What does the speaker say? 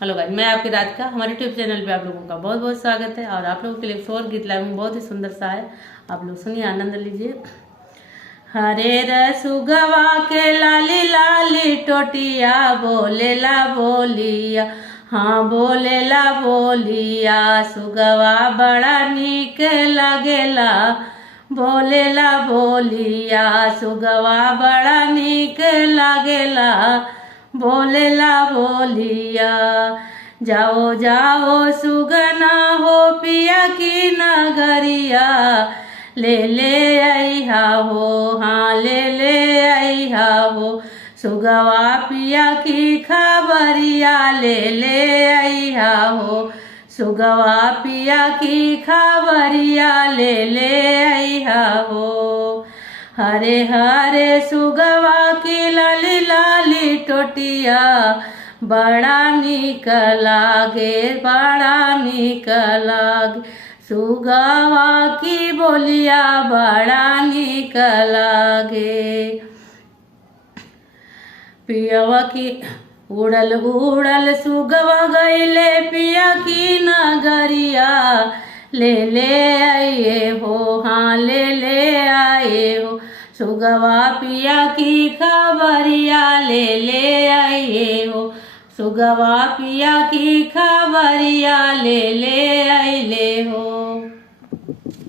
Hello guys, मैं आपकी राधिका। हमारे यूट्यूब चैनल पे आप लोगों का बहुत बहुत स्वागत है। और आप लोगों के लिए एक और गीत लाए हूँ, बहुत ही सुंदर सा है। आप लोग सुनिए, आनंद लीजिए। हरे रसुगवा के लाली लाली टोटिया बोलेला बोलिया, हाँ बोलेला बोलिया। सुगवा बड़ा नीक लगेला बोलेला बोलिया, सुगवा बड़ा नीक लगेला बोलेला बोलिया। जाओ जाओ सुगना हो पिया की नगरिया, ले ले आइहा हो, हाँ ले ले आइहा हो। सुगवा पिया की खबरिया ले ले आइहा हो, सुगवा पिया की खबरिया ले ले आइहा हो। हरे हरे सुगवा की लाली लाली टोटिया बड़ा निक लागे, बड़ा निक लागे। सुगवा की बोलिया बड़ा निक लागे। पियवा की उड़ल उड़ल सुगवा गईले पिया की नगरिया, ले ले आइए हो, हाँ ले ले आए हो। सुगवा पिया की खबरिया ले ले आइए हो, सुगवा पिया की खबरिया ले ले आइले हो।